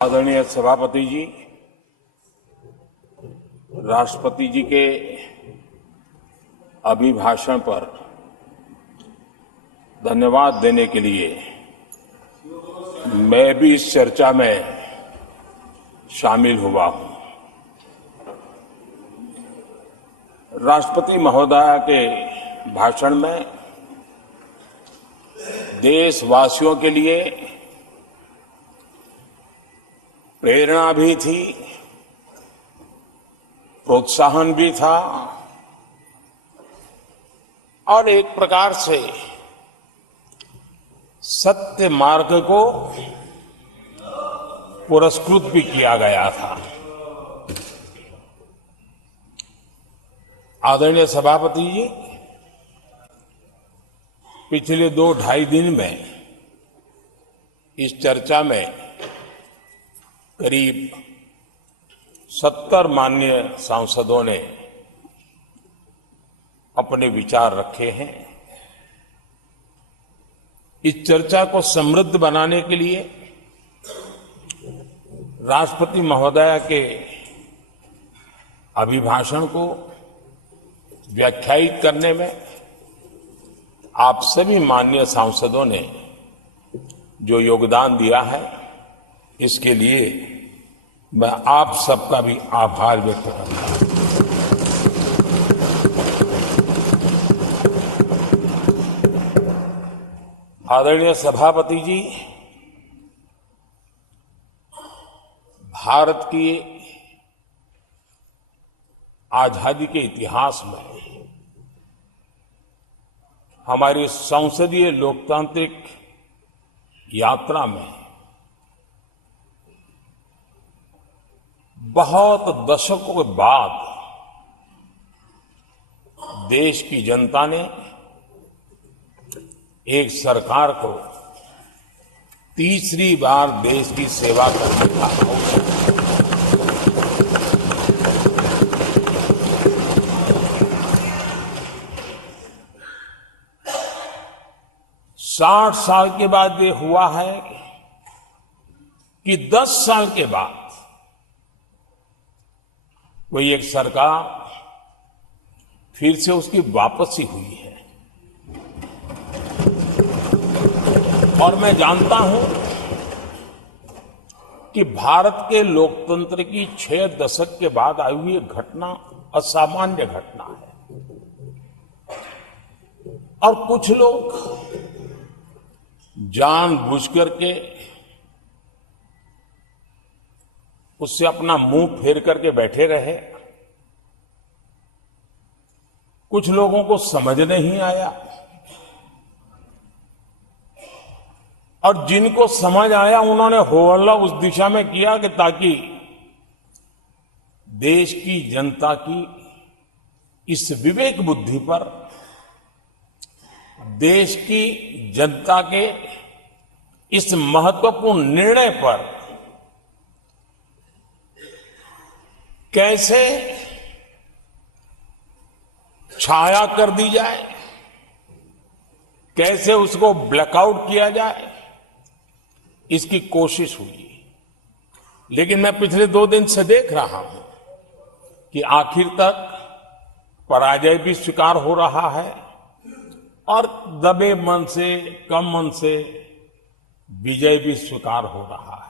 आदरणीय सभापति जी, राष्ट्रपति जी के अभिभाषण पर धन्यवाद देने के लिए मैं भी इस चर्चा में शामिल हुआ हूं। राष्ट्रपति महोदया के भाषण में देशवासियों के लिए प्रेरणा भी थी, प्रोत्साहन भी था और एक प्रकार से सत्य मार्ग को पुरस्कृत भी किया गया था। आदरणीय सभापति जी, पिछले 2-2.5 दिन में इस चर्चा में करीब 70 माननीय सांसदों ने अपने विचार रखे हैं। इस चर्चा को समृद्ध बनाने के लिए राष्ट्रपति महोदया के अभिभाषण को व्याख्यायित करने में आप सभी माननीय सांसदों ने जो योगदान दिया है, इसके लिए मैं आप सबका भी आभार व्यक्त करता हूं। आदरणीय सभापति जी, भारत की आजादी के इतिहास में हमारी संसदीय लोकतांत्रिक यात्रा में बहुत दशकों के बाद देश की जनता ने एक सरकार को तीसरी बार देश की सेवा करने का अवसर दिया। 60 साल के बाद ये हुआ है कि 10 साल के बाद कोई एक सरकार फिर से उसकी वापसी हुई है। और मैं जानता हूं कि भारत के लोकतंत्र की 6 दशक के बाद आई हुई घटना असामान्य घटना है। और कुछ लोग जानबूझ करके उससे अपना मुंह फेर करके बैठे रहे। कुछ लोगों को समझ नहीं आया और जिनको समझ आया उन्होंने हो हल्ला उस दिशा में किया कि ताकि देश की जनता की इस विवेक बुद्धि पर, देश की जनता के इस महत्वपूर्ण निर्णय पर कैसे छाया कर दी जाए, कैसे उसको ब्लैकआउट किया जाए, इसकी कोशिश हुई। लेकिन मैं पिछले 2 दिन से देख रहा हूं कि आखिर तक पराजय भी स्वीकार हो रहा है और दबे मन से, कम मन से विजय भी स्वीकार हो रहा है।